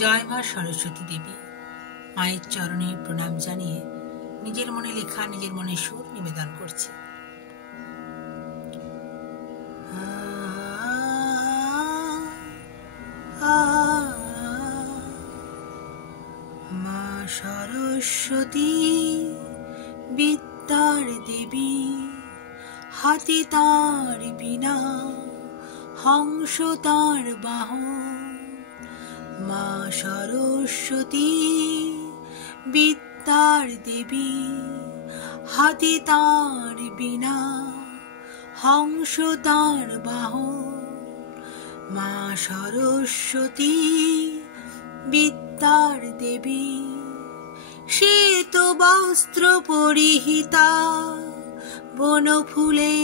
জয় মা সরস্বতী দেবী। মায়ের চরণে প্রণাম জানিয়ে নিজের মনে লেখা নিজের মনে সুর নিবেদন করছি। মা সরস্বতী বিদ্যার দেবী, হাতে তার বীণা, হংস তার বাহন। মা সরস্বতী বিদ্যার দেবী, হাতে তার বীণা, হংস তার বাহন। মা সরস্বতী বিদ্যার দেবী, শ্বেত বস্ত্র পরিহিতা, বনফুলে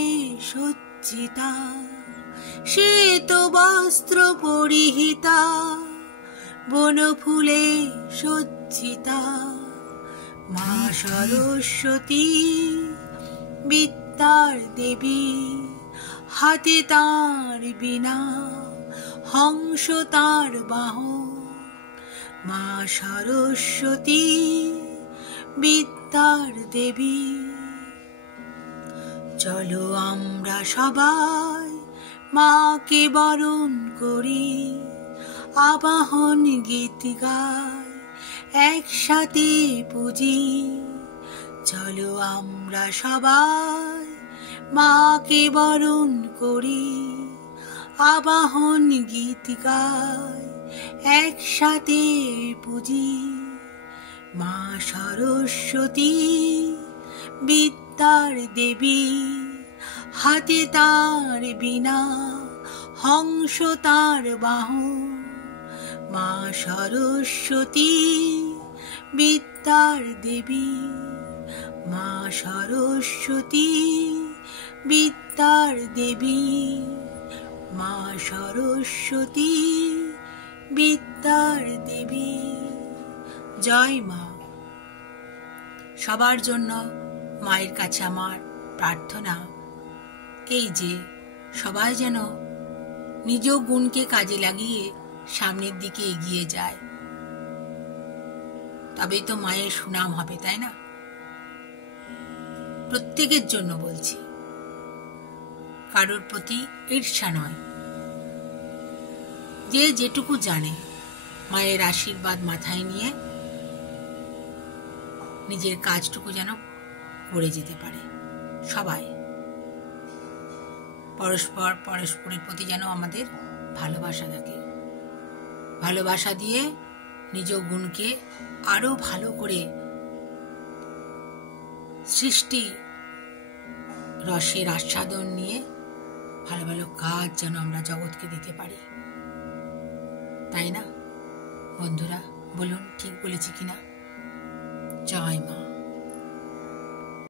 সজ্জিতা। শ্বেত বস্ত্র পরিহিতা, বনফুলে সজ্জিতা। মা সরস্বতী বিদ্যার দেবী, হাতে তার বীণা, হংস তার বাহন। মা সরস্বতী বিদ্যার দেবী, চলো আমরা সবাই মাকে বরণ করি, আবাহন গীত গাই, একসাথে পুজি। চলো আমরা সবাই মাকে বরণ করি, আবাহন গীত গাই, একসাথে পুজি। মা সরস্বতী বিদ্যার দেবী, হাতে তার বীণা, হংস তার বাহন। মা সরস্বতী বিদ্যার দেবী, মা সরস্বতী বিদ্যার দেবী, মা সরস্বতী বিদ্যার দেবী। জয় মা। সবার জন্য মায়ের কাছে আমার প্রার্থনা এই যে সবাই যেন নিজ গুণকে কাজে লাগিয়ে সামনের দিকে এগিয়ে যায়, তবেই তো মায়ের সুনাম হবে, তাই না? প্রত্যেকের জন্য বলছি, কারোর প্রতি ঈর্ষা নয়। যে যেটুকু জানে মায়ের আশীর্বাদ মাথায় নিয়ে নিজের কাজটুকু যেন করে যেতে পারে। সবাই পরস্পরের প্রতি যেন আমাদের ভালোবাসা থাকে, ভালোবাসা দিয়ে নিজ গুণকে আরো ভালো করে সৃষ্টি রসের আস্বাদন নিয়ে ভালো ভালো কাজ যেন আমরা জগৎকে দিতে পারি, তাই না বন্ধুরা? বলুন ঠিক বলেছি কিনা? জয় মা।